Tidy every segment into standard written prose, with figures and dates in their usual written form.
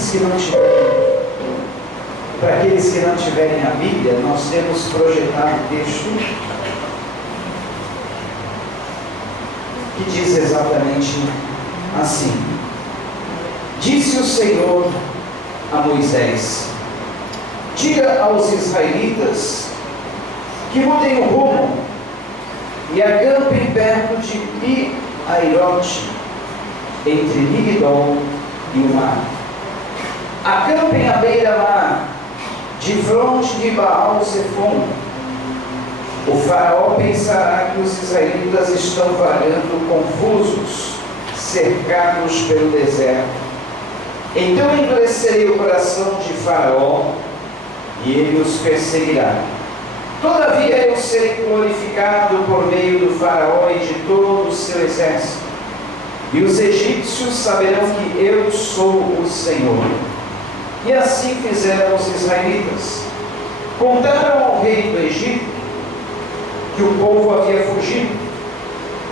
aqueles que não tiverem, para aqueles que não tiverem a Bíblia, nós temos projetado o texto que diz exatamente assim: disse o Senhor a Moisés: diga aos israelitas que mudem o rumo e acampem perto de Pi-Hairote, entre Migdol e o mar. Acampem à beira-mar, de fronte de Baal-Zefon. O faraó pensará que os israelitas estão vagando confusos, cercados pelo deserto. Então endurecerei o coração de Faraó, e ele os perseguirá. Todavia eu serei glorificado por meio do Faraó e de todo o seu exército. E os egípcios saberão que eu sou o Senhor. E assim fizeram os israelitas. Contaram ao rei do Egito que o povo havia fugido.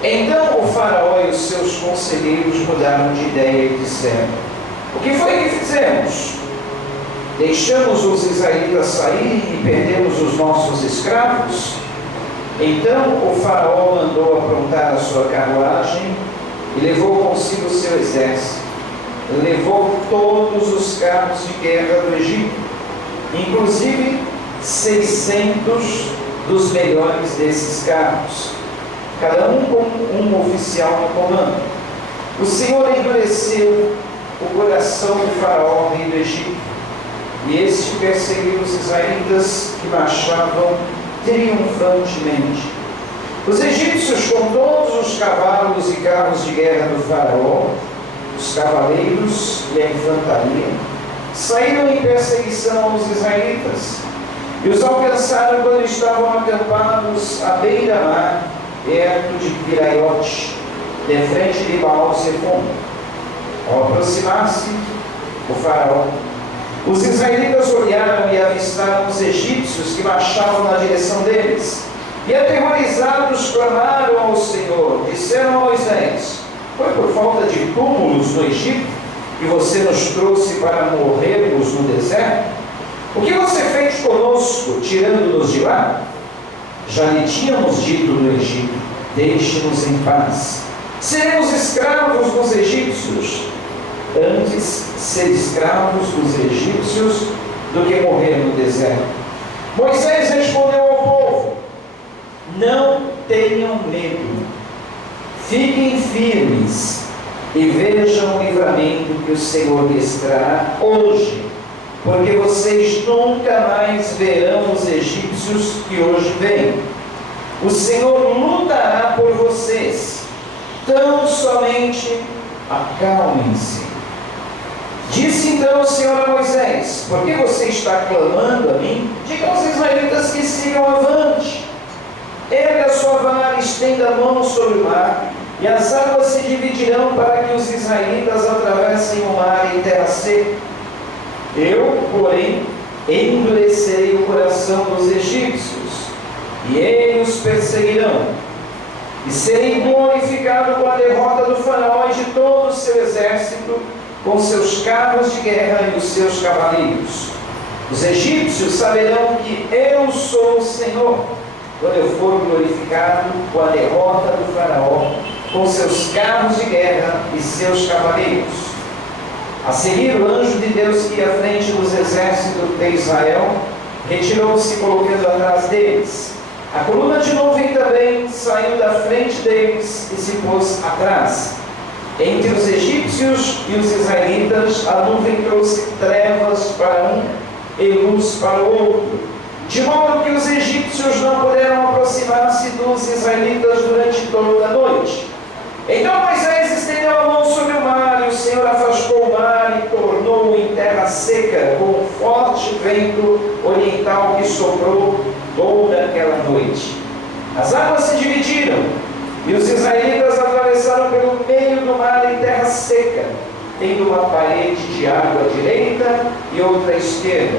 Então o Faraó e os seus conselheiros mudaram de ideia e disseram: o que foi que fizemos? Deixamos os israelitas sair e perdemos os nossos escravos? Então o Faraó mandou aprontar a sua carruagem e levou consigo o seu exército. Levou todos os carros de guerra do Egito, inclusive 600 dos melhores desses carros, cada um com um oficial no comando. O Senhor endureceu o coração do Faraó, rei do Egito, e este perseguiu os israelitas que marchavam triunfantemente. Os egípcios, com todos os cavalos e carros de guerra do Faraó, os cavaleiros e a infantaria, saíram em perseguição aos israelitas e os alcançaram quando estavam acampados à beira-mar, perto de Pi-Hairote, de frente de Baal-Zefon. Ao aproximar-se o Faraó, os israelitas olharam e avistaram os egípcios que marchavam na direção deles, e aterrorizados clamaram ao Senhor. Disseram a Moisés: foi por falta de túmulos no Egito que você nos trouxe para morrermos no deserto? O que você fez conosco, tirando-nos de lá? Já lhe tínhamos dito no Egito: deixe-nos em paz. Seremos escravos dos egípcios. Antes ser escravos dos egípcios do que morrer no deserto. Moisés respondeu ao povo: não tenham medo. Fiquem firmes e vejam o livramento que o Senhor lhes trará hoje, porque vocês nunca mais verão os egípcios que hoje vêm. O Senhor lutará por vocês, tão somente acalmem-se. Disse então o Senhor a Moisés: por que você está clamando a mim? Diga aos israelitas que sigam avante. Erga a sua vara e estenda a mão sobre o mar, e as águas se dividirão para que os israelitas atravessem o mar em terra seca. Eu, porém, endurecerei o coração dos egípcios, e eles os perseguirão. E serei glorificado com a derrota do Faraó e de todo o seu exército, com seus carros de guerra e os seus cavaleiros. Os egípcios saberão que eu sou o Senhor, quando eu for glorificado com a derrota do Faraó, com seus carros de guerra e seus cavaleiros. A seguir, o anjo de Deus que ia à frente dos exércitos de Israel retirou-se, colocando atrás deles. A coluna de nuvem também saiu da frente deles e se pôs atrás. Entre os egípcios e os israelitas, a nuvem trouxe trevas para um e luz para o outro, de modo que os egípcios não puderam aproximar-se dos israelitas durante toda a noite. Então Moisés estendeu a mão sobre o mar, e o Senhor afastou o mar e tornou-o em terra seca, com um forte vento oriental que soprou toda aquela noite. As águas se dividiram, e os israelitas atravessaram pelo meio do mar em terra seca, tendo uma parede de água à direita e outra à esquerda.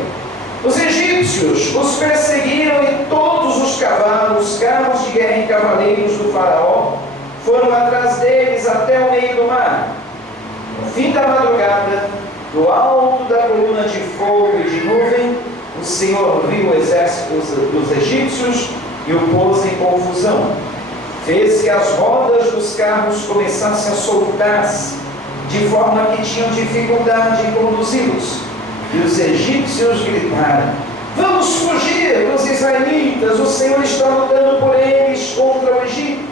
Os egípcios os perseguiram, e todos os cavalos, carros de guerra e cavaleiros do Faraó foram atrás deles até o meio do mar. No fim da madrugada, Do alto da coluna de fogo e de nuvem, o Senhor viu o exército dos egípcios e o pôs em confusão. Fez que as rodas dos carros começassem a soltar-se, de forma que tinham dificuldade em conduzi-los. E os egípcios gritaram: vamos fugir dos israelitas, o Senhor está lutando por eles contra o Egito.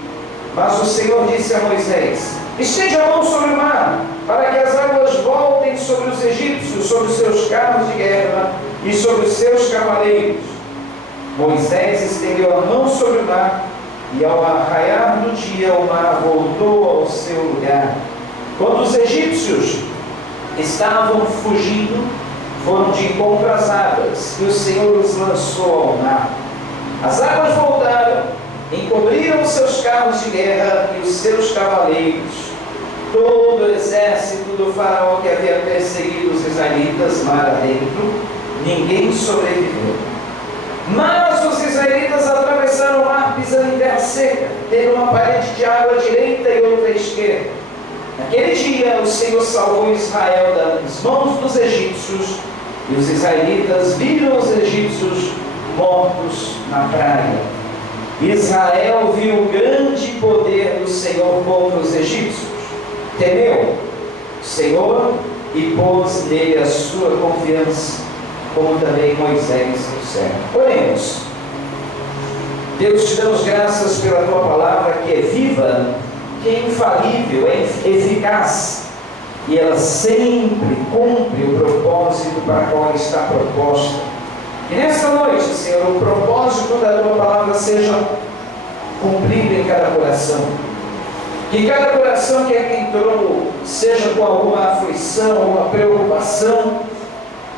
Mas o Senhor disse a Moisés: estende a mão sobre o mar, para que as águas voltem sobre os egípcios, sobre os seus carros de guerra e sobre os seus cavaleiros. Moisés estendeu a mão sobre o mar, e ao arraiar do dia o mar voltou ao seu lugar. Quando os egípcios estavam fugindo, foram de encontro às águas, e o Senhor os lançou ao mar. As águas voltaram, encobriram os seus carros de guerra e os seus cavaleiros. Todo o exército do faraó que havia perseguido os israelitas mar adentro, ninguém sobreviveu. Mas os israelitas atravessaram o mar pisando em terra seca, tendo uma parede de água à direita e outra à esquerda. Naquele dia o Senhor salvou Israel das mãos dos egípcios, e os israelitas viram os egípcios mortos na praia. Israel viu o grande poder do Senhor contra os egípcios, temeu o Senhor e pôs nele a sua confiança, como também Moisés, seu servo. Oremos. Deus, te damos graças pela tua palavra, que é viva, que é infalível, é eficaz, e ela sempre cumpre o propósito para o qual ela está proposta. E nesta noite, Senhor, o propósito da tua palavra seja cumprido em cada coração. Que cada coração que aqui entrou, seja com alguma aflição, alguma preocupação,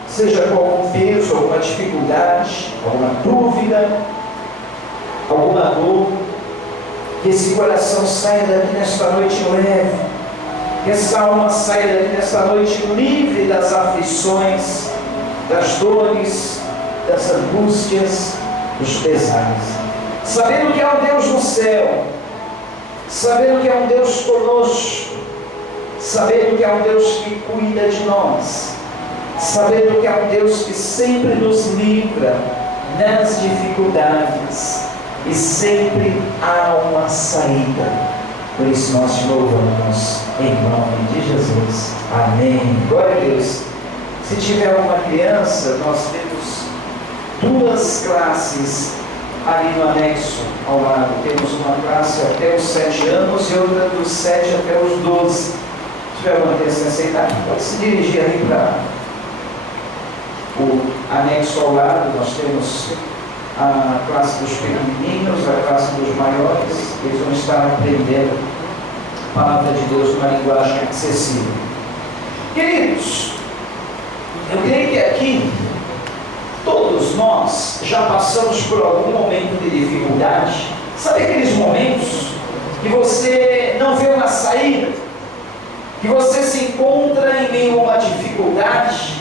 seja com algum peso, alguma dificuldade, alguma dúvida, alguma dor, que esse coração saia daqui nesta noite leve, que essa alma saia daqui nesta noite livre das aflições, das dores, das angústias, dos pesares, sabendo que há um Deus no céu, sabendo que há um Deus conosco, sabendo que há um Deus que cuida de nós, sabendo que há um Deus que sempre nos livra nas dificuldades e sempre há uma saída. Por isso nós te louvamos em nome de Jesus. Amém. Glória a Deus. Se tiver uma criança, nós temos duas classes ali no anexo ao lado. Temos uma classe até os 7 anos e outra dos 7 até os 12. Se tiver uma criança aceitar, pode se dirigir ali para o anexo ao lado. Nós temos a classe dos pequenininhos, a classe dos maiores. Eles vão estar aprendendo a palavra de Deus numa linguagem acessível. Queridos, eu creio que aqui todos nós já passamos por algum momento de dificuldade. Sabe aqueles momentos que você não vê uma saída, que você se encontra em meio a uma dificuldade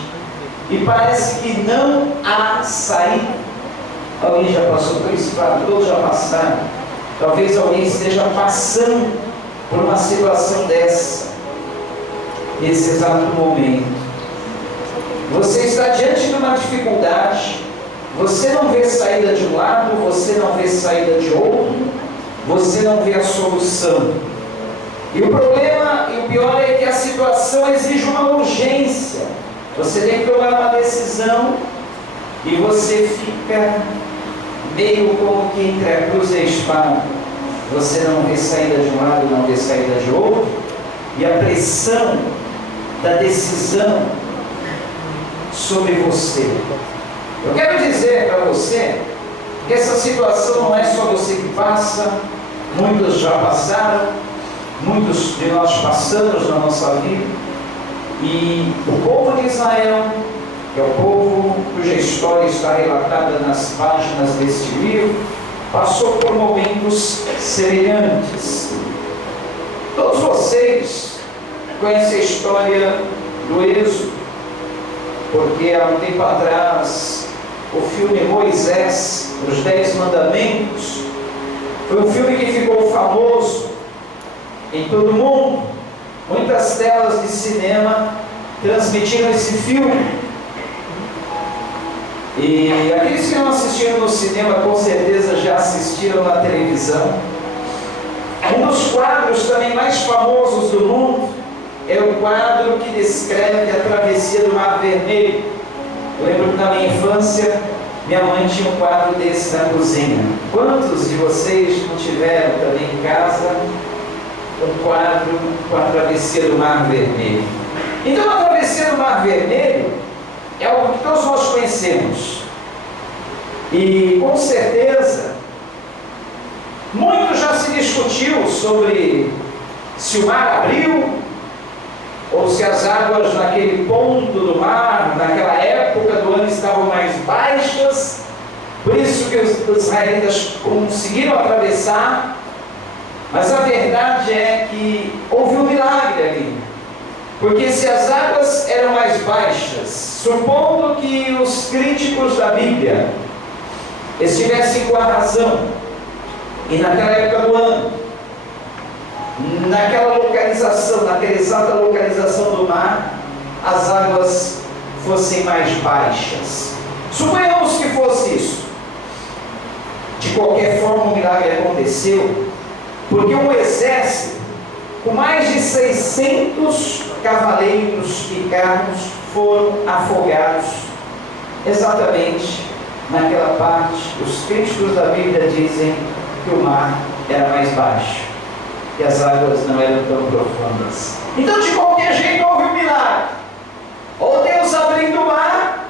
e parece que não há saída? Alguém já passou por isso? Claro, todos já passaram. Talvez alguém esteja passando por uma situação dessa, nesse exato momento. Você está diante de uma dificuldade, você não vê saída de um lado, você não vê saída de outro, você não vê a solução. E o problema, e o pior é que a situação exige uma urgência. Você tem que tomar uma decisão e você fica meio como que entre a cruz e a espada. Você não vê saída de um lado, não vê saída de outro, e a pressão da decisão sobre você. Eu quero dizer para você que essa situação não é só você que passa, muitos já passaram, muitos de nós passamos na nossa vida, e o povo de Israel, que é o povo cuja história está relatada nas páginas deste livro, passou por momentos semelhantes. Todos vocês conhecem a história do Êxodo, porque há um tempo atrás o filme Moisés, os 10 Mandamentos, foi um filme que ficou famoso em todo o mundo. Muitas telas de cinema transmitiram esse filme. E aqueles que não assistiram no cinema, com certeza já assistiram na televisão. Um dos quadros também mais famosos do mundo é o quadro que descreve a travessia do Mar Vermelho. Eu lembro que na minha infância, minha mãe tinha um quadro desse na cozinha. Quantos de vocês não tiveram também em casa um quadro com a travessia do Mar Vermelho? Então, a travessia do Mar Vermelho é algo que todos nós conhecemos. E, com certeza, muito já se discutiu sobre se o mar abriu, ou se as águas naquele ponto do mar, naquela época do ano, estavam mais baixas, por isso que os israelitas conseguiram atravessar. Mas a verdade é que houve um milagre ali, porque se as águas eram mais baixas, supondo que os críticos da Bíblia estivessem com a razão, e naquela época do ano, naquela localização, naquela exata localização do mar, as águas fossem mais baixas. Suponhamos que fosse isso. De qualquer forma, o milagre aconteceu, porque um exército com mais de 600 cavaleiros e carros foram afogados exatamente naquela parte. Os críticos da Bíblia dizem que o mar era mais baixo, que as águas não eram tão profundas. Então, de qualquer jeito, houve um milagre. Ou Deus abrindo o mar,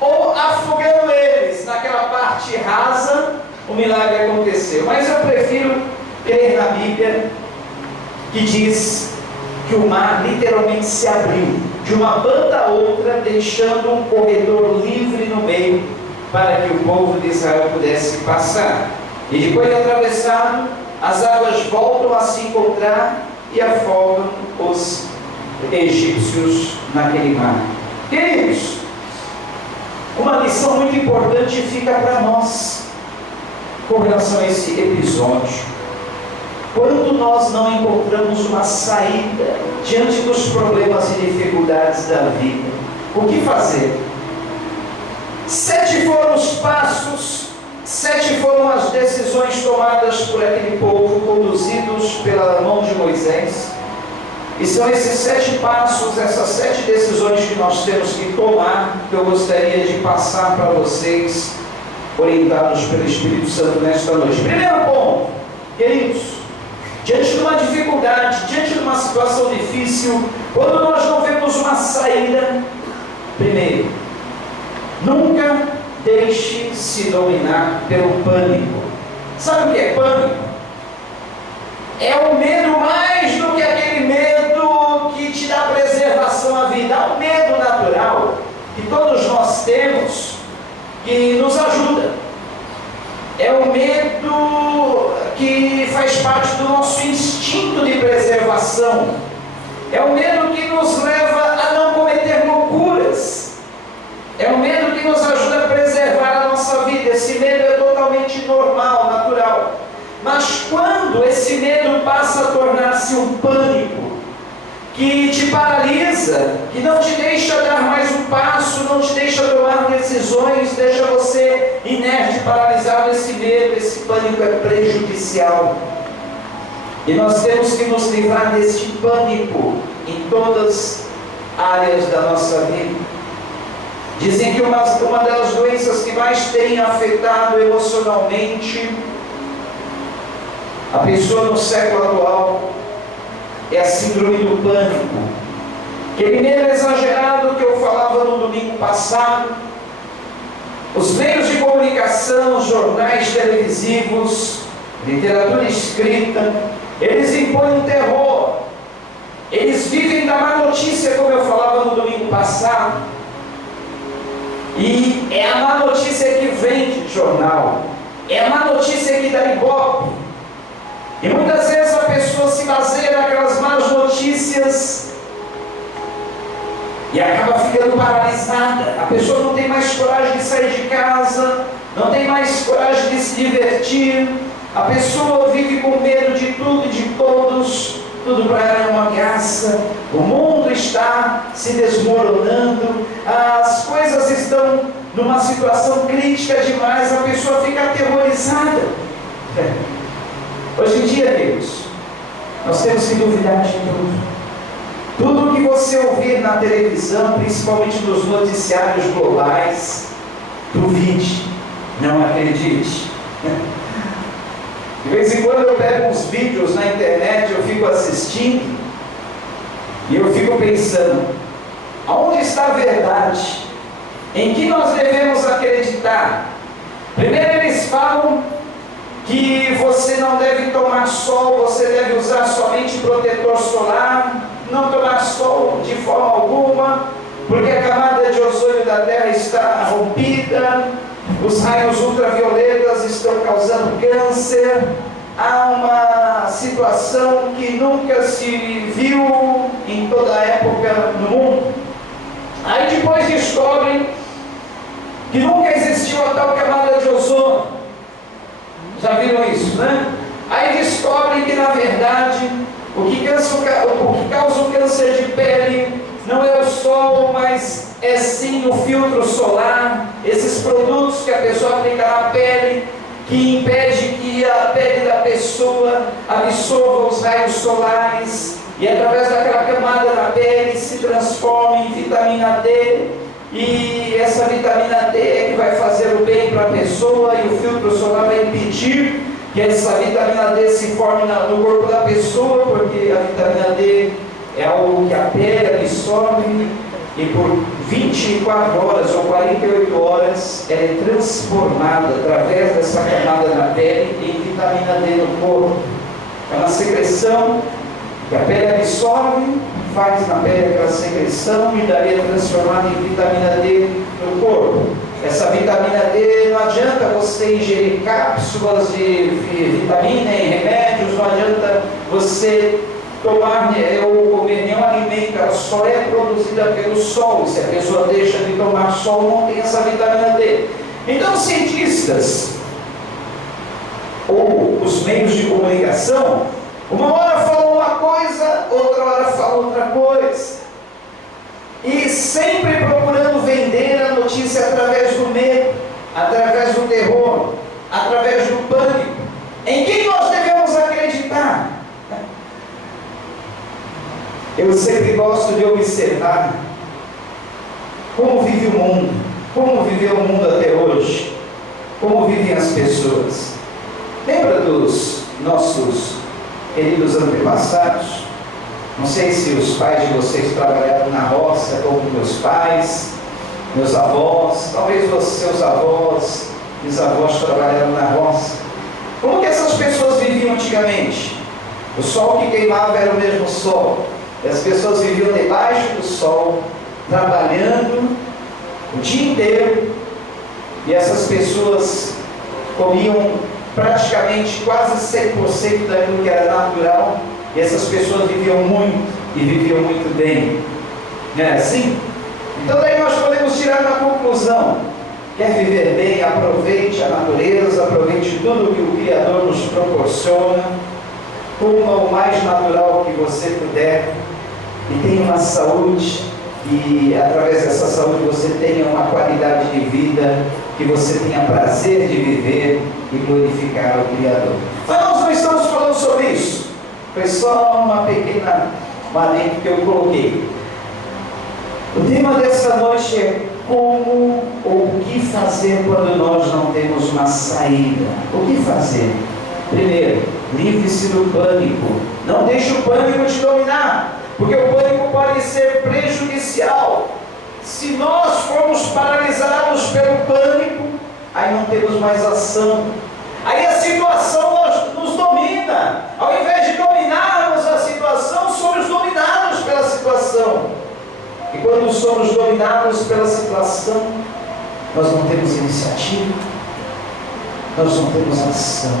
ou afogando eles naquela parte rasa, o milagre aconteceu. Mas eu prefiro crer na Bíblia, que diz que o mar literalmente se abriu de uma banda a outra, deixando um corredor livre no meio, para que o povo de Israel pudesse passar. E depois de atravessado, as águas voltam a se encontrar e afogam os egípcios naquele mar. Queridos, uma lição muito importante fica para nós com relação a esse episódio. Quando nós não encontramos uma saída diante dos problemas e dificuldades da vida, o que fazer? 7 foram os passos, 7 foram as decisões tomadas por aquele povo, conduzidos pela mão de Moisés. E são esses 7 passos, essas 7 decisões que nós temos que tomar, que eu gostaria de passar para vocês, orientados pelo Espírito Santo nesta noite. Primeiro ponto, queridos, diante de uma dificuldade, diante de uma situação difícil, quando nós não vemos uma saída, primeiro, nunca deixe se dominar pelo pânico. Sabe o que é pânico? É o medo mais do que aquele medo que te dá preservação à vida. Há um medo natural que todos nós temos, que nos ajuda. É o medo que faz parte do nosso instinto de preservação. É o medo que nos leva a não cometer loucuras. É o medo que nos ajuda a preservar a nossa vida. Esse medo é totalmente normal, natural. Mas quando esse medo passa a tornar-se um pânico, que te paralisa, que não te deixa dar mais um passo, não te deixa tomar decisões, deixa você inerte, paralisado, esse medo, esse pânico é prejudicial. E nós temos que nos livrar deste pânico em todas as áreas da nossa vida. Dizem que uma das doenças que mais tem afetado emocionalmente a pessoa no século atual é a síndrome do pânico. Aquele medo exagerado que eu falava no domingo passado, os meios de comunicação, os jornais televisivos, literatura escrita, eles impõem um terror. Eles vivem da má notícia, como eu falava no domingo passado. E é a má notícia que vende de jornal, é a má notícia que dá ibope. E muitas vezes a pessoa se baseia naquelas más notícias e acaba ficando paralisada. A pessoa não tem mais coragem de sair de casa, não tem mais coragem de se divertir. A pessoa vive com medo de tudo e de todos. Tudo para ela é uma ameaça. O mundo está está se desmoronando, as coisas estão numa situação crítica demais, a pessoa fica aterrorizada. Hoje em dia, Deus, nós temos que duvidar de tudo. Tudo o que você ouvir na televisão, principalmente nos noticiários globais, duvide, não acredite. De vez em quando eu pego uns vídeos na internet, eu fico assistindo e eu fico pensando, aonde está a verdade? Em que nós devemos acreditar? Primeiro eles falam que você não deve tomar sol, você deve usar somente protetor solar, não tomar sol de forma alguma, porque a camada de ozônio da Terra está rompida, os raios ultravioletas estão causando câncer, há uma situação que nunca se viu em toda a época no mundo. Aí depois descobrem que nunca existiu a tal camada de ozônio. Já viram isso, né? Aí descobrem que na verdade o que causa o câncer de pele não é o sol, mas é sim o filtro solar, esses produtos que a pessoa aplica na pele, que impede que a pele da pessoa absorva os raios solares e através daquela camada na pele se transforma em vitamina D, e essa vitamina D é que vai fazer o bem para a pessoa, e o filtro solar vai impedir que essa vitamina D se forme no corpo da pessoa, porque a vitamina D é algo que a pele absorve e por 24 horas ou 48 horas ela é transformada através dessa camada na pele em vitamina D no corpo. É uma secreção que a pele absorve, faz na pele aquela secreção e daí é transformada em vitamina D no corpo. Essa vitamina D, não adianta você ingerir cápsulas de vitamina e remédios, não adianta você tomar ou comer nenhum alimento, ela só é produzida pelo sol. Se a pessoa deixa de tomar sol, não tem essa vitamina D. Então os cientistas ou os meios de comunicação, uma hora falam uma coisa, outra hora falam outra coisa, e sempre procurando vender a notícia através do medo, através do terror, através do pânico. Em quem nós devemos acreditar? Eu sempre gosto de observar como vive o mundo, como viveu o mundo até hoje, como vivem as pessoas. Lembra dos nossos queridos antepassados? Não sei se os pais de vocês trabalharam na roça como meus pais, meus avós, talvez os seus avós, bisavós trabalharam na roça. Como que essas pessoas viviam antigamente? O sol que queimava era o mesmo sol. E as pessoas viviam debaixo do sol, trabalhando o dia inteiro, e essas pessoas comiam praticamente quase 100% daquilo que era natural, e essas pessoas viviam muito, e viviam muito bem. Não é assim? Então daí nós podemos tirar uma conclusão: quer viver bem, aproveite a natureza, aproveite tudo que o Criador nos proporciona, coma o mais natural que você puder, e tenha uma saúde, e através dessa saúde você tenha uma qualidade de vida, que você tenha prazer de viver e glorificar o Criador. Mas nós não estamos falando sobre isso, foi só uma pequena adendo que eu coloquei. O tema dessa noite é como ou o que fazer quando nós não temos uma saída. O que fazer? Primeiro, livre-se do pânico. Não deixe o pânico te dominar, porque o pânico pode ser prejudicial. Se nós formos paralisados pelo pânico, aí não temos mais ação. Aí a situação nos domina. Ao invés de dominarmos a situação, somos dominados pela situação. E quando somos dominados pela situação, nós não temos iniciativa, nós não temos ação.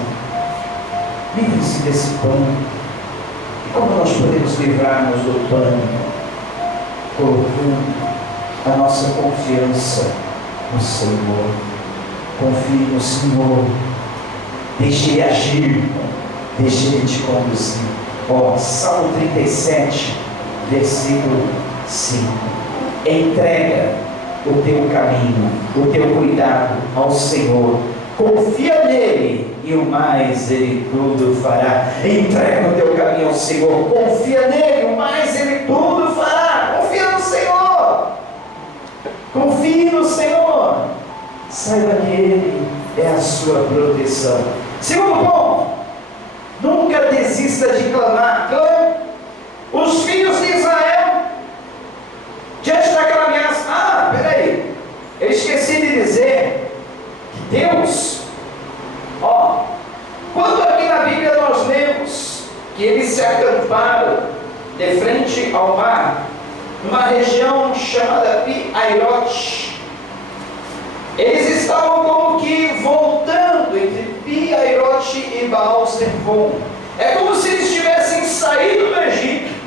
Livre-se desse pânico. E como nós podemos livrar-nos do pânico? Colocando a nossa confiança no Senhor. Confie no Senhor. Deixe Ele agir. Deixe Ele te conduzir. Salmo 37, versículo Sim, entrega o teu caminho, o teu cuidado ao Senhor. Confia nele e o mais Ele tudo fará. Entrega o teu caminho ao Senhor. Confia nele, o mais Ele tudo fará. Confia no Senhor. Confie no Senhor. Saiba que Ele é a sua proteção. Segundo ponto, nunca desista de clamar. Clame. Os filhos de Israel, diante daquela ameaça, peraí, eu esqueci de dizer que Deus, quando aqui na Bíblia nós lemos que eles se acamparam de frente ao mar, numa região chamada Pi-Hairote, eles estavam como que voltando entre Pi-Hairote e Baal-Zefon. É como se eles tivessem saído do Egito,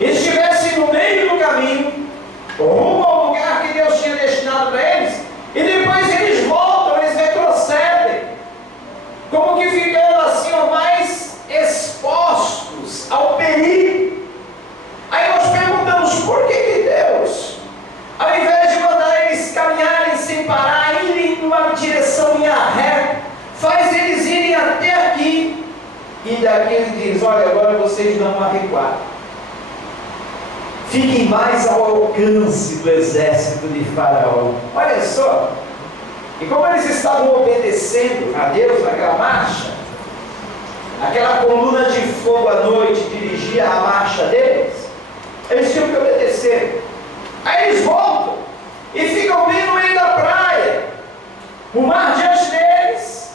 estivessem no meio do caminho, rumo ao lugar que Deus tinha destinado para eles, e depois eles voltam, eles retrocedem, como que ficando assim, mais expostos ao perigo. Aí nós perguntamos, por que Deus, ao invés de mandar eles caminharem sem parar, irem numa direção em ré, faz eles irem até aqui, e daqui ele diz, olha, agora vocês dão uma recuada. Fiquem mais ao alcance do exército de Faraó. Olha só. E como eles estavam obedecendo a Deus naquela marcha, aquela coluna de fogo à noite dirigia a marcha deles, eles tinham que obedecer. Aí eles voltam e ficam bem no meio da praia, o mar diante deles,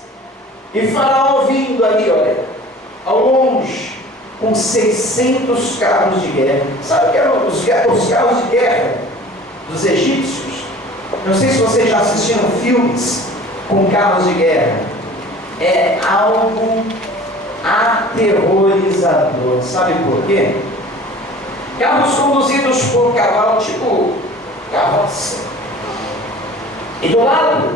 e Faraó vindo ali, olha, ao longe, com 600 carros de guerra. Sabe o que eram os carros de guerra dos egípcios? Não sei se vocês já assistiram filmes com carros de guerra. É algo aterrorizador. Sabe por quê? Carros conduzidos por cavalo, tipo carroça. E do lado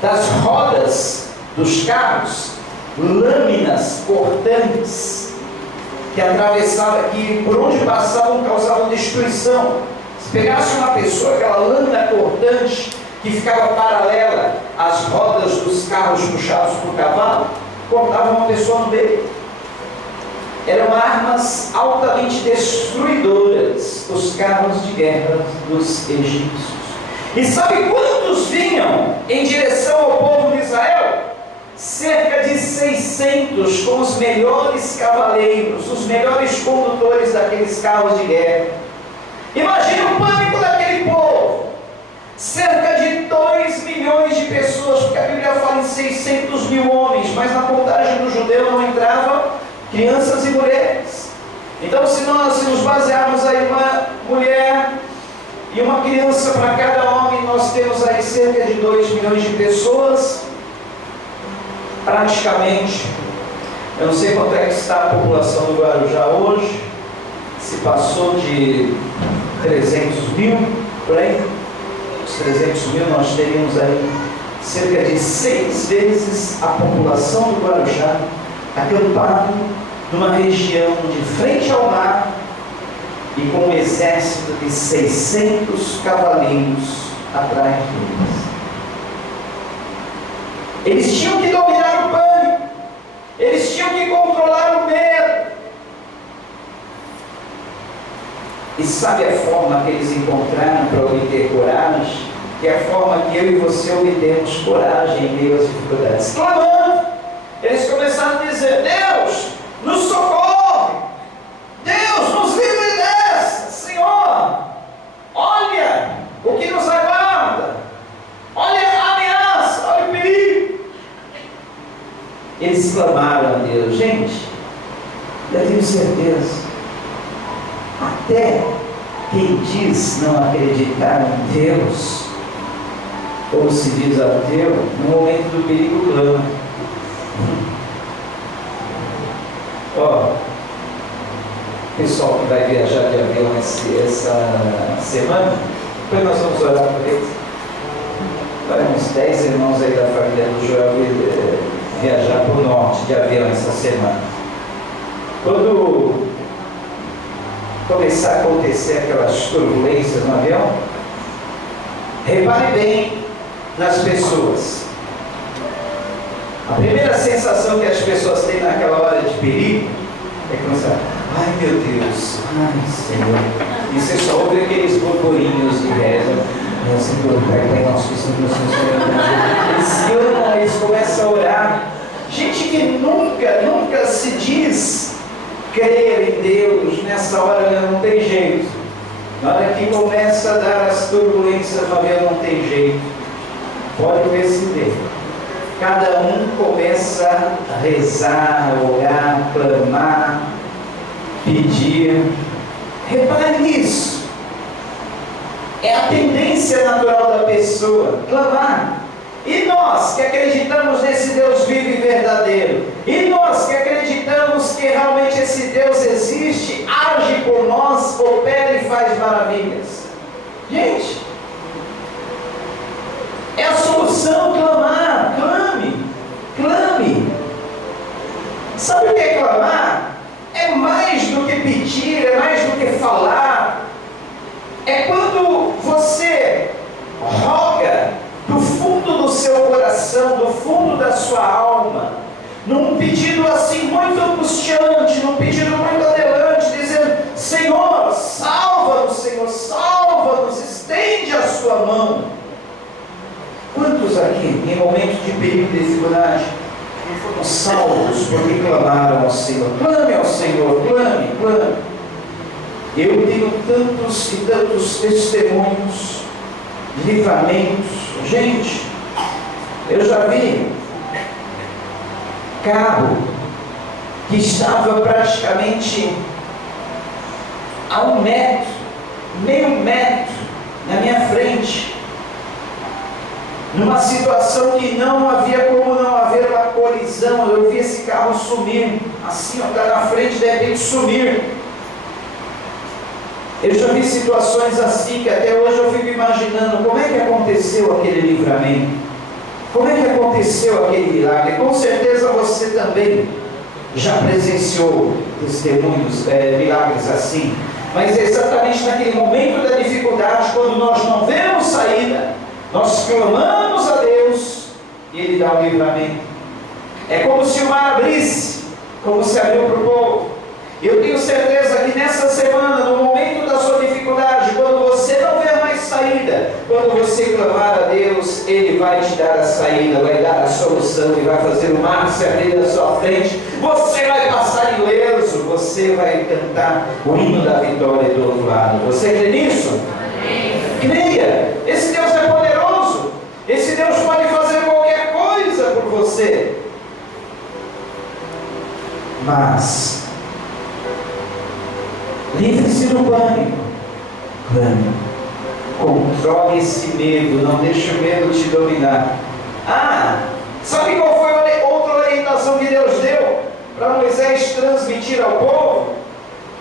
das rodas dos carros, lâminas cortantes que atravessavam, que por onde passavam causavam destruição. Se pegasse uma pessoa, aquela lâmina cortante que ficava paralela às rodas dos carros puxados por cavalo, cortava uma pessoa no meio. Eram armas altamente destruidoras, os carros de guerra dos egípcios. E sabe quantos vinham em direção ao povo de Israel? Cerca de 600, com os melhores cavaleiros, os melhores condutores daqueles carros de guerra. Imagine o pânico daquele povo. Cerca de 2 milhões de pessoas, porque a Bíblia fala em 600 mil homens, mas na contagem do judeu não entrava crianças e mulheres. Então, se nos basearmos aí uma mulher e uma criança para cada homem, nós temos aí cerca de 2 milhões de pessoas. Praticamente, eu não sei quanto é que está a população do Guarujá hoje, se passou de 300 mil, por aí, os 300 mil nós teríamos aí cerca de 6 vezes a população do Guarujá, acampado numa região de frente ao mar e com um exército de 600 cavaleiros atrás deles. Eles tinham que dominar o pânico, eles tinham que controlar o medo. E sabe a forma que eles encontraram para obter coragem? Que é a forma que eu e você obtemos coragem em meio às dificuldades. Clamando! Eles começaram a dizer, Deus, nos socorre! Deus, nos livre dessa! Senhor, olha o que nos aguarda! Olha a ameaça, olha o perigo! Eles clamaram a Deus. Gente, eu tenho certeza, até quem diz não acreditar em Deus, ou se diz ateu, no momento do perigo clama. Pessoal que vai viajar de avião essa semana, depois nós vamos orar por eles. Vai uns 10 irmãos aí da família do Joel viajar para o norte de avião essa semana. Quando começar a acontecer aquelas turbulências no avião, repare bem nas pessoas. A primeira sensação que as pessoas têm naquela hora de perigo é começar: ai meu Deus, ai Senhor. E você só ouve aqueles burburinhos de reza: meu Senhor, Pai nosso que estás nos céus. Eles clamam, eles começam a orar. Gente que nunca se diz crer em Deus, nessa hora não tem jeito. Na hora que começa a dar as turbulências no avião, não tem jeito. Pode perceber. Cada um começa a rezar, a orar, a clamar, pedir. Repare nisso. É a tendência natural da pessoa, clamar. E nós que acreditamos nesse Deus vivo e verdadeiro, e nós que acreditamos que realmente esse Deus existe, age por nós, opera e faz maravilhas. Gente, é a solução clamar. Clame. Sabe o que é clamar? É mais do que pedir, é mais do que falar. É quando você roga do fundo do seu coração, do fundo da sua alma, num pedido assim muito angustiante, num pedido muito adelante, dizendo: Senhor, salva-nos, estende a sua mão. Quantos aqui, em momentos de perigo e dificuldade, foram salvos porque clamaram ao Senhor? Clame ao Senhor, clame. Eu tenho tantos e tantos testemunhos, livramentos. Gente, eu já vi carro que estava praticamente a 1 metro, meio metro na minha frente, numa situação que não havia como não haver uma colisão. Eu vi esse carro sumir, assim, está na frente, de repente sumir. Eu já vi situações assim que até hoje eu fico imaginando como é que aconteceu aquele livramento, como é que aconteceu aquele milagre. Com certeza você também já presenciou testemunhos, milagres assim, mas é exatamente naquele momento da dificuldade, quando nós não vemos saída, nós clamamos a Deus e Ele dá o livramento. É como se o mar abrisse, como se abriu para o povo. Eu tenho certeza que nessa semana, no momento da sua dificuldade, quando você não vê mais saída, quando você clamar a Deus, Ele vai te dar a saída, vai dar a solução e vai fazer o mar se abrir na sua frente. Você vai passar ileso, você vai cantar o hino da vitória do outro lado. Você crê nisso? Creia. Esse Deus é poderoso. Esse Deus pode fazer qualquer coisa por você. Mas livre-se do pânico. Clame. Controle esse medo. Não deixe o medo te dominar. Sabe qual foi a outra orientação que Deus deu para Moisés transmitir ao povo?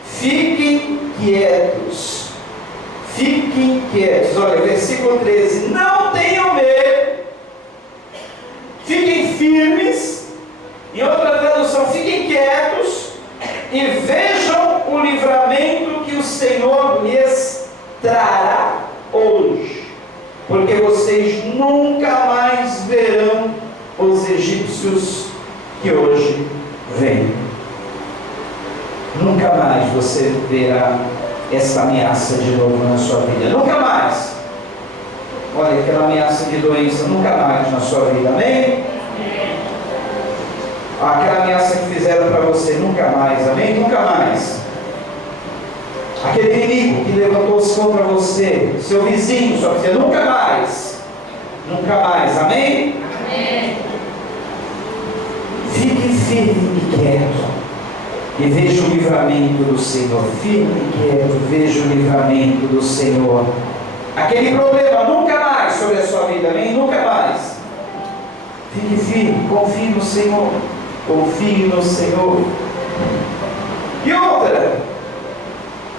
Fiquem quietos. Fiquem quietos. Olha, versículo 13. Não tenham medo. Fiquem firmes. Em outra tradução, fiquem quietos e vejam o livramento que o Senhor lhes trará hoje, porque vocês nunca mais verão os egípcios que hoje vêm. Nunca mais você verá essa ameaça de novo na sua vida. Nunca mais. Olha, aquela ameaça de doença, nunca mais na sua vida. Amém? Aquela ameaça que fizeram para você, nunca mais. Amém? Nunca mais. Aquele inimigo que levantou-se contra você, seu vizinho, sua filha, nunca mais. Nunca mais. Amém? Amém. Fique firme e quieto e veja o livramento do Senhor. Firme e quieto, veja o livramento do Senhor. Aquele problema nunca mais sobre a sua vida. Amém? Nunca mais. Fique firme, confie no Senhor. Confie no Senhor. E outra,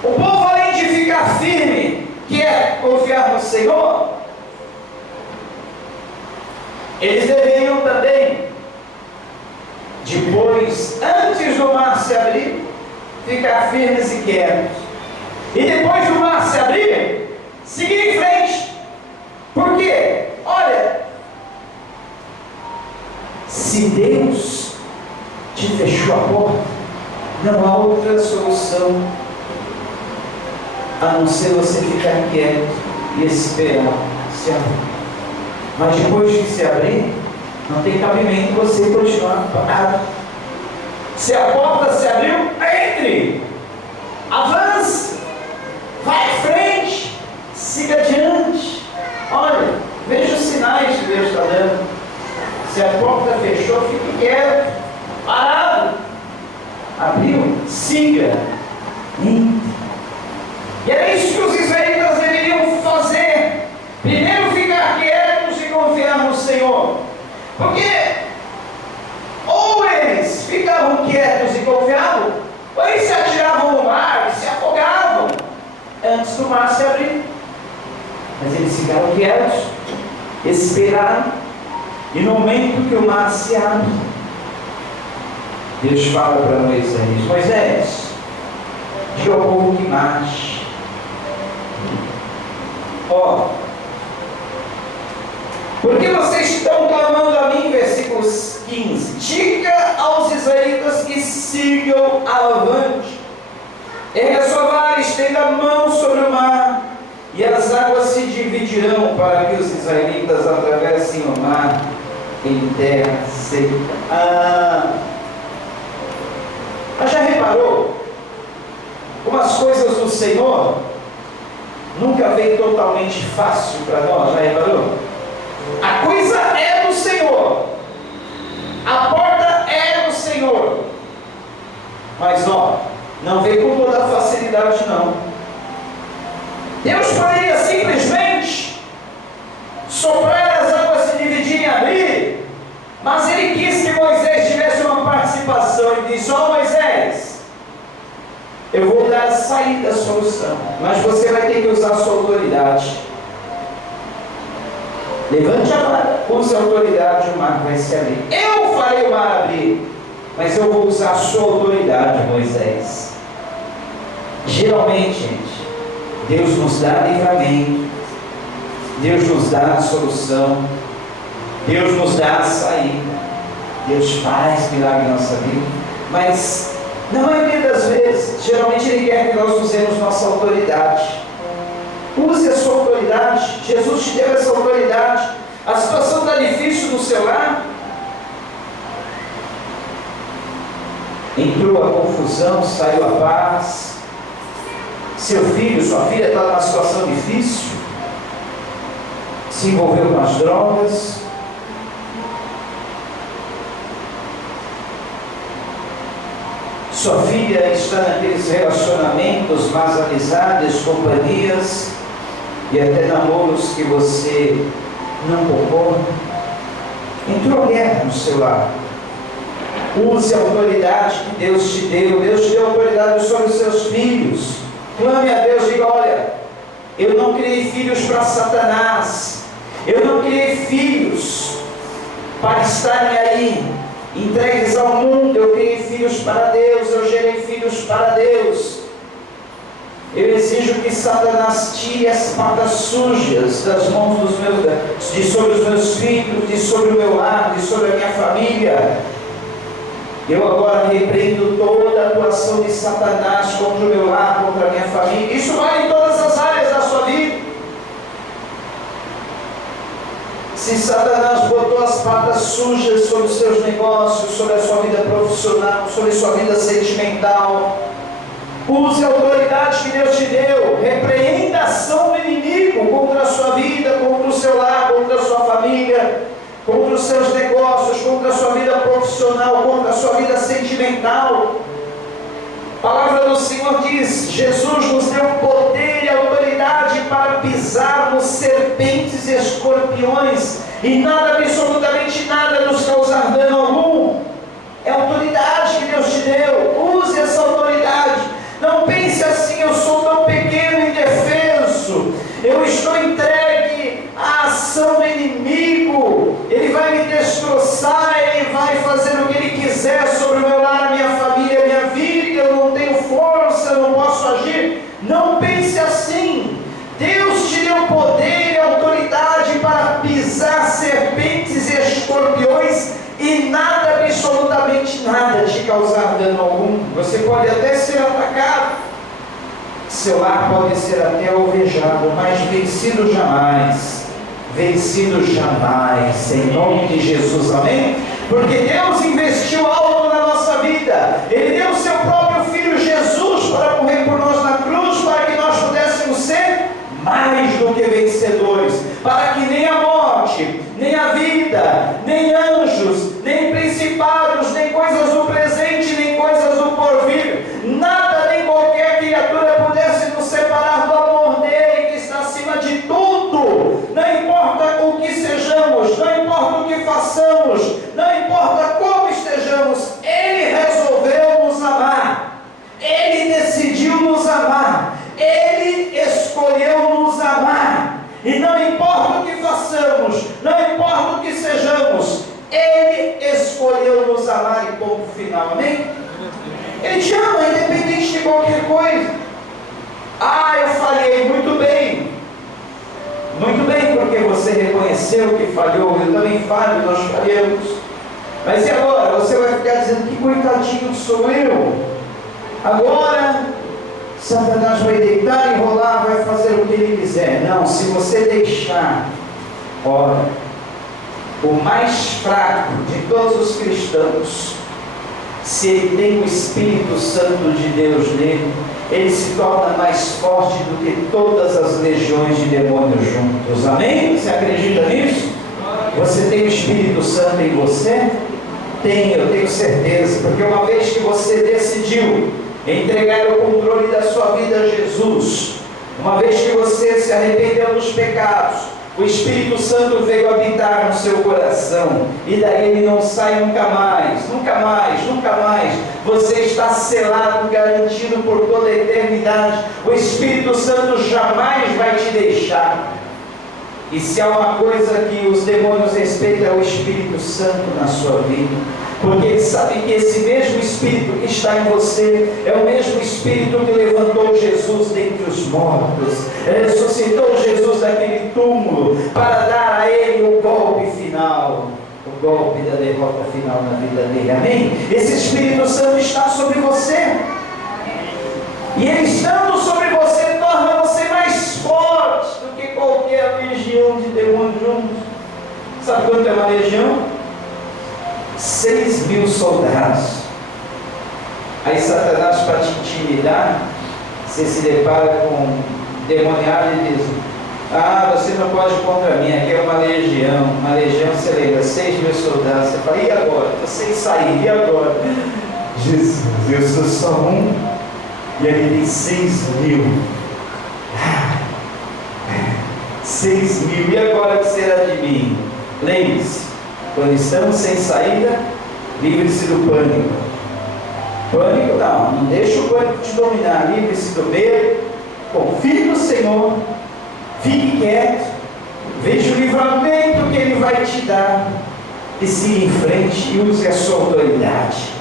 o povo, além de ficar firme, que é confiar no Senhor, eles deveriam também, depois, antes do mar se abrir, ficar firmes e quietos e depois do mar se abrir, seguir em frente. Por quê? Olha, se Deus te fechou a porta, não há outra solução a não ser você ficar quieto e esperar se abrir. Mas depois de se abrir, não tem cabimento você continuar parado. Se a porta se abriu, entre, avance, vai à frente, siga adiante. Olha, veja os sinais que Deus está dando. Se a porta fechou, fique quieto, parado. Abriu, siga, entre. E é isso que os israelitas deveriam fazer. Primeiro ficar quietos e confiar no Senhor. Porque ou eles ficavam quietos e confiavam, ou eles se atiravam no mar e se afogavam antes do mar se abrir. Mas eles ficaram quietos, esperaram, e no momento que o mar se abre, Deus fala para Moisés: Moisés, diga ao povo que marche. Porque vocês estão clamando a mim, versículos 15: diga aos israelitas que sigam avante. Erga a sua vara, estenda a mão sobre o mar, e as águas se dividirão para que os israelitas atravessem o mar em terra seca. Mas já reparou? Umas coisas do Senhor nunca veio totalmente fácil para nós, já reparou? A coisa é do Senhor, a porta é do Senhor, mas não veio com toda a facilidade não. Deus poderia simplesmente soprar as águas se dividirem e abrir, mas Ele quis que Moisés tivesse uma participação. Ele disse: Moisés, eu vou dar a saída, a solução, mas você vai ter que usar a sua autoridade. Levante a vara, use a autoridade, o mar vai se abrir. Eu farei o mar abrir, mas eu vou usar a sua autoridade, Moisés. Geralmente, gente, Deus nos dá livramento, Deus nos dá a solução, Deus nos dá a saída, Deus faz milagre na nossa vida, mas na maioria das vezes, geralmente Ele quer que nós usemos nossa autoridade. Use a sua autoridade. Jesus te deu essa autoridade. A situação está difícil no seu lar, entrou a confusão, saiu a paz. Seu filho, sua filha está numa situação difícil, se envolveu com as drogas, sua filha está naqueles relacionamentos, más amizades, companhias e até namoros que você não concorda. Entrou guerra no seu lar. Use a autoridade que Deus te deu. Deus te deu autoridade sobre os seus filhos. Clame a Deus, diga: olha, eu não criei filhos para Satanás, eu não criei filhos para estarem aí entregues ao mundo. Eu criei filhos para Deus, eu gerei filhos para Deus. Eu exijo que Satanás tire as patas sujas das mãos de sobre os meus filhos, de sobre o meu lar, de sobre a minha família. Eu agora repreendo toda a atuação de Satanás contra o meu lar, contra a minha família. Isso vale em todas as áreas da sua vida. Se Satanás botou as patas sujas sobre os seus negócios, sobre a sua vida profissional, sobre a sua vida sentimental, use a autoridade que Deus te deu. Repreenda a ação do inimigo contra a sua vida, contra o seu lar, contra a sua família, contra os seus negócios, contra a sua vida profissional, contra a sua vida sentimental. A palavra do Senhor diz: Jesus nos deu poder e autoridade para pisarmos serpentes e escorpiões, e nada, absolutamente nada, nos causar dano algum. É a autoridade que Deus te deu. Use essa autoridade. Não pense assim: eu sou tão pequeno e indefeso, eu estou entregue à ação do inimigo, ele vai me destroçar, ele vai fazer o que ele quiser sobre o meu lar, a minha família, a minha vida, eu não tenho força, eu não posso agir. Não pense causar dano algum. Você pode até ser atacado, seu lar pode ser até alvejado, mas vencido jamais. Vencido jamais, em nome de Jesus, amém? Porque Deus investiu algo na nossa vida. Ele deu o seu próprio Filho Jesus para morrer por nós na cruz, para que nós pudéssemos ser mais do que vencedores, para que nem a morte, nem a vida, nem anjos, nem principados, nem coisas do presente, nem coisas do porvir, nada nem qualquer criatura pudesse nos separar do amor dele, que está acima de tudo. Não importa o que sejamos, não importa o que façamos, não importa como estejamos, ele resolveu nos amar, ele decidiu nos amar, ele escolheu nos amar. E não importa o que façamos, não importa o que sejamos, ele escolheu nos amar e ponto final, amém? Ele te ama, independente de qualquer coisa. Ah, eu falhei, muito bem, porque você reconheceu que falhou. Eu também falho, nós falhamos. Mas e agora? Você vai ficar dizendo: que coitadinho sou eu. Agora Satanás vai deitar e rolar, vai fazer o que ele quiser. Não, se você deixar, ora, o mais fraco de todos os cristãos, se ele tem o Espírito Santo de Deus nele, ele se torna mais forte do que todas as legiões de demônios juntos. Amém? Você acredita nisso? Você tem o Espírito Santo em você? Tem, eu tenho certeza, porque uma vez que você decidiu entregar o controle da sua vida a Jesus, uma vez que você se arrependeu dos pecados, o Espírito Santo veio habitar no seu coração, e daí ele não sai nunca mais, nunca mais, nunca mais. Você está selado, garantido por toda a eternidade. O Espírito Santo jamais vai te deixar. E se há uma coisa que os demônios respeitam, é o Espírito Santo na sua vida, porque eles sabem que esse mesmo Espírito que está em você é o mesmo Espírito que levantou Jesus dentre os mortos, ressuscitou Jesus daquele túmulo para dar a ele o golpe final, o golpe da derrota final na vida dele, amém? Esse Espírito Santo está sobre você, e ele estando sobre você torna você mais forte do que qualquer legião de demônios juntos. Sabe quanto é uma legião? 6.000 soldados. Aí Satanás, para te intimidar, você se depara com um demoniado e diz: ah, você não pode ir contra mim, aqui é uma legião, você lembra, 6.000 soldados. Você fala: e agora? Estou sem sair, e agora? Jesus, eu sou só um, e ele tem 6.000. 6.000, e agora o que será de mim? Lembre-se, quando estamos sem saída, livre-se do pânico. Pânico não deixa o pânico te dominar. Livre-se do medo, confie no Senhor, fique quieto, veja o livramento que Ele vai te dar, e siga em frente e use a sua autoridade.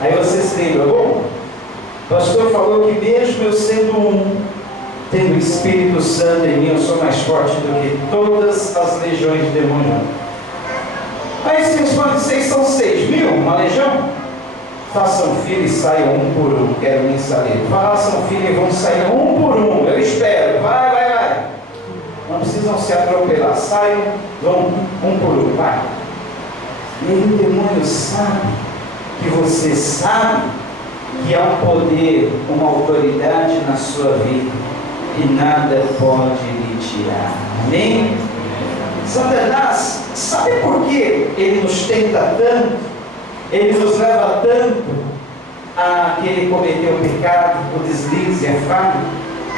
Aí você se lembra: bom, o pastor falou que mesmo eu sendo um, tendo o Espírito Santo em mim, eu sou mais forte do que todas as legiões de demônios. Aí se responde: vocês são 6.000, uma legião? Façam fila e saiam um por um. Quero nem saber. Façam fila e vão sair um por um. Eu espero. Vai. Não precisam se atropelar. Saiam, vão um por um. Vai. E aí o demônio sabe que você sabe que há um poder, uma autoridade na sua vida, que nada pode lhe tirar. Amém? Satanás, sabe por que ele nos tenta tanto? Ele nos leva tanto a querer cometer o pecado, o deslize, a falha,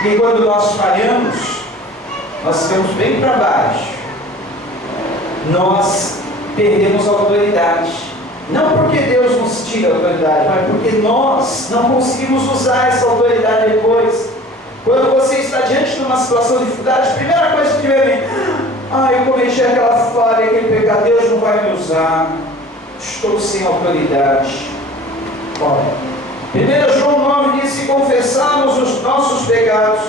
que quando nós falhamos, nós ficamos bem para baixo, nós perdemos a autoridade. Não porque Deus nos tira a autoridade, mas porque nós não conseguimos usar essa autoridade depois. Quando você está diante de uma situação de dificuldade, a primeira coisa que vem: eu cometi aquela falha, aquele pecado, Deus não vai me usar, estou sem autoridade. Olha, 1 João 9 diz: se confessarmos os nossos pecados,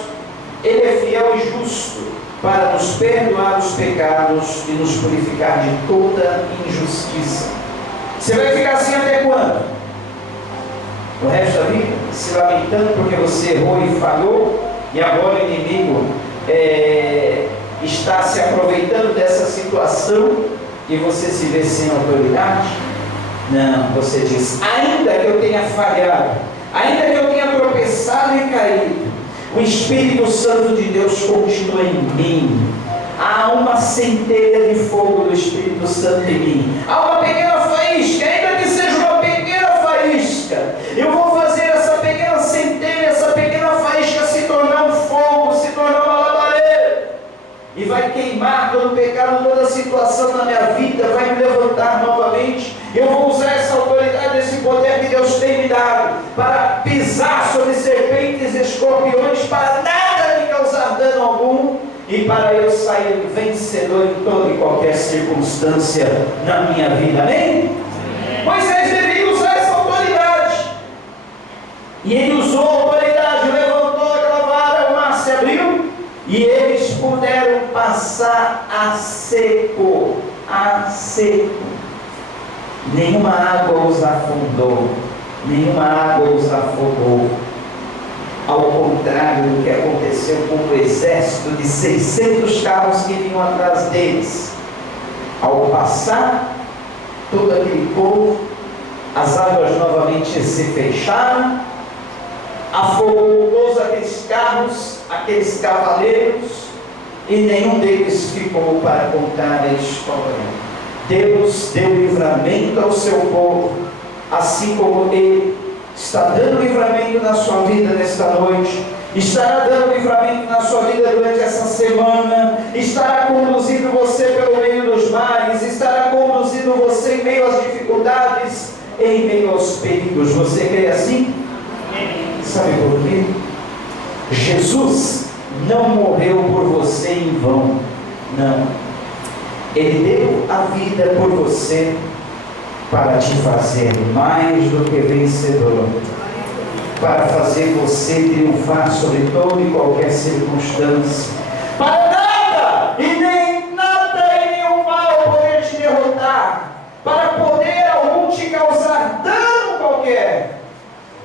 Ele é fiel e justo para nos perdoar os pecados e nos purificar de toda injustiça. Você vai ficar assim até quando? o resto da vida, se lamentando porque você errou e falhou, e agora o inimigo está se aproveitando dessa situação e você se vê sem autoridade? Não, você diz: ainda que eu tenha falhado, ainda que eu tenha tropeçado e caído, o Espírito Santo de Deus continua em mim. Há uma centelha de fogo do Espírito Santo em mim. Há uma pequena faísca, ainda que seja uma pequena faísca, eu vou fazer essa pequena centelha, essa pequena faísca se tornar um fogo, se tornar uma labareda, e vai queimar todo o pecado, toda a situação na minha vida, vai me levantar novamente. Eu vou usar essa autoridade, esse poder que Deus tem me dado, para pisar sobre serpentes e escorpiões, para nada me causar dano algum, e para eu sair vencedor em toda e qualquer circunstância na minha vida. Amém? Moisés deveria usar essa autoridade, e ele usou a autoridade, levantou aquela vara, o mar se abriu, e eles puderam passar a seco. Nenhuma água os afundou, nenhuma água os afogou. Ao contrário do que aconteceu com o exército de 600 carros que vinham atrás deles. Ao passar todo aquele povo, as águas novamente se fecharam, afogou todos aqueles carros, aqueles cavaleiros, e nenhum deles ficou para contar a história. Deus deu livramento ao seu povo, assim como Ele está dando livramento na sua vida nesta noite, estará dando livramento na sua vida durante essa semana, estará conduzindo você pelo meio dos mares, estará conduzindo você em meio às dificuldades, em meio aos perigos. Você crê assim? Sabe por quê? Jesus não morreu por você em vão, não. Ele deu a vida por você para te fazer mais do que vencedor, para fazer você triunfar sobre toda e qualquer circunstância, para nada e nenhum mal poder te derrotar, para poder algum te causar dano qualquer,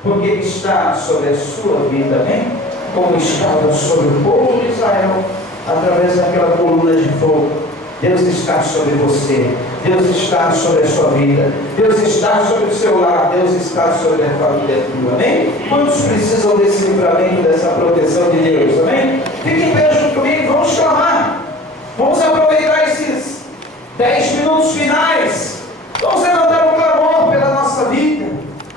porque Ele está sobre a sua vida, amém? Como estava sobre o povo de Israel, através daquela coluna de fogo. Deus está sobre você, Deus está sobre a sua vida, Deus está sobre o seu lar, Deus está sobre a família tua, amém? Quantos precisam desse livramento, dessa proteção de Deus, amém? Fiquem em pé junto comigo, vamos clamar, vamos aproveitar esses 10 minutos finais, vamos levantar um clamor pela nossa vida,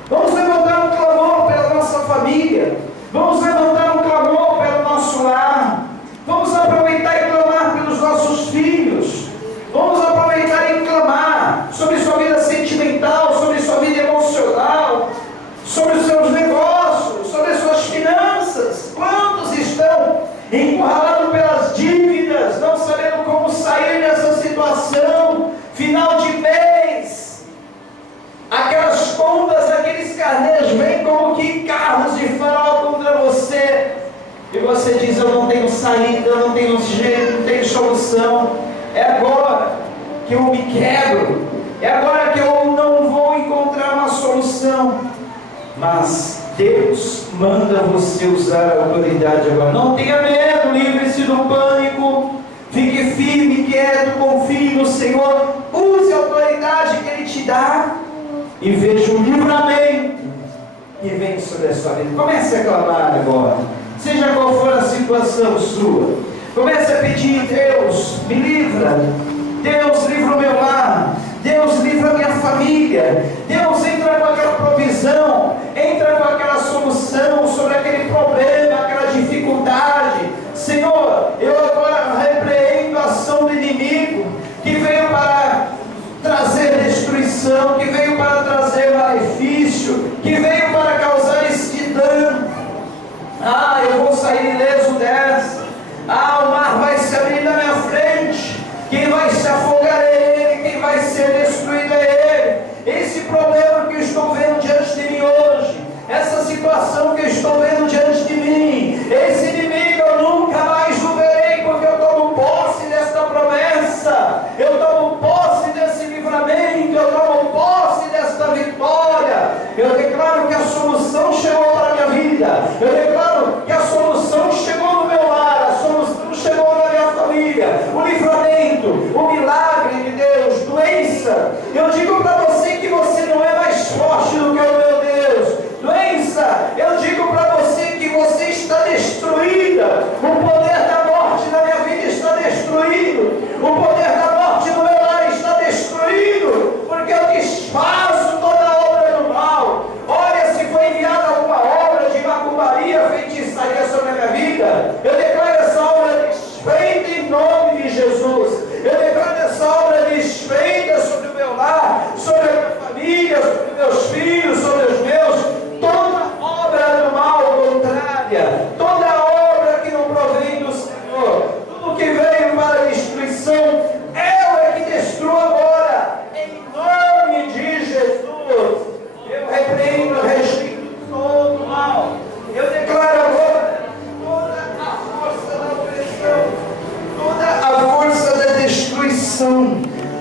vamos levantar um clamor pela nossa família, vamos levantar um clamor pelo nosso lar, vamos aproveitar e clamar pelos nossos filhos, vamos aproveitar e clamar sobre sua vida sentimental, sobre sua vida emocional, sobre os seus negócios, sobre as suas finanças. Quantos estão encurralados pelas dívidas, não sabendo como sair dessa situação, final de mês, aquelas contas, aqueles carnês vêm como que carros de farol contra você, e você diz: eu não tenho saída, eu não tenho jeito, não tenho solução, é agora que eu me quebro, é agora que eu não vou encontrar uma solução. Mas Deus manda você usar a autoridade agora. Não tenha medo, livre-se do pânico, fique firme, quieto, confie no Senhor, use a autoridade que Ele te dá e veja o livramento que vem sobre a sua vida. Comece a clamar agora, seja qual for a situação sua, comece a pedir: Deus, me livra, Deus, livra o meu lar, Deus, livra a minha família, Deus, entra com aquela provisão, entra com aquela solução sobre aquele problema, aquela dificuldade. Senhor, eu agora repreendo a ação do inimigo, que veio para trazer destruição, que veio para trazer malefício, que veio para causar este dano. Eu vou sair ileso dessa. O mar vai se abrir na minha frente, quem vai se afogar é Ele, quem vai ser destruído é Ele. Esse problema que eu estou vendo diante de mim hoje, essa situação que eu estou vendo diante de mim, opressão,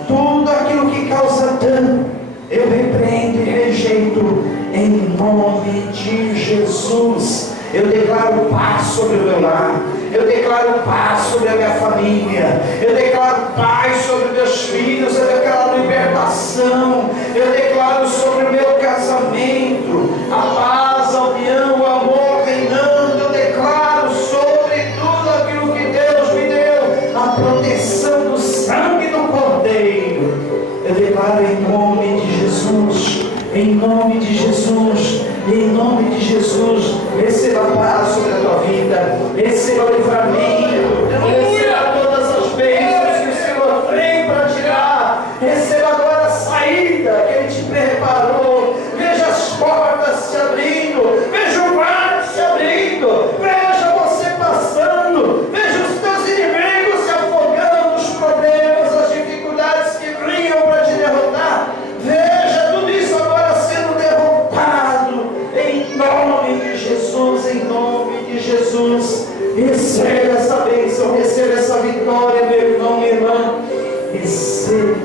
tudo aquilo que causa dano, eu repreendo e rejeito em nome de Jesus. Eu declaro paz sobre o meu lar, eu declaro paz sobre a minha família, eu declaro paz sobre meus filhos, eu declaro libertação, eu declaro sobre o meu casamento, a paz, a união, o amor reinando, eu declaro sobre tudo aquilo que Deus me deu, a proteção do sangue do Cordeiro. Eu declaro em nome de Jesus, em nome de Jesus, em nome de Jesus, receba paz sobre a tua vida, receba livramento, receba todas as bênçãos que o Senhor tem para tirar, receba agora a saída que Ele te preparou, veja as portas se abrindo, veja o mar se abrindo, veja você passando, veja os teus inimigos se afogando, os problemas, as dificuldades que vinham para te derrotar, veja tudo isso agora sendo derrotado, em nome de Jesus, em nome de Jesus. Receba essa bênção, receba essa vitória, meu irmão, minha irmã, receba,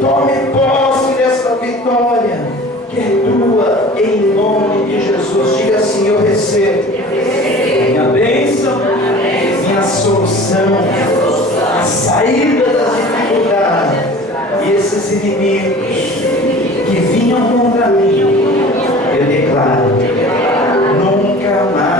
tome posse dessa vitória, que é tua, em nome de Jesus. Diga assim: eu recebo minha bênção, minha solução, a saída das dificuldades, e esses inimigos que vinham contra mim, eu declaro, nunca mais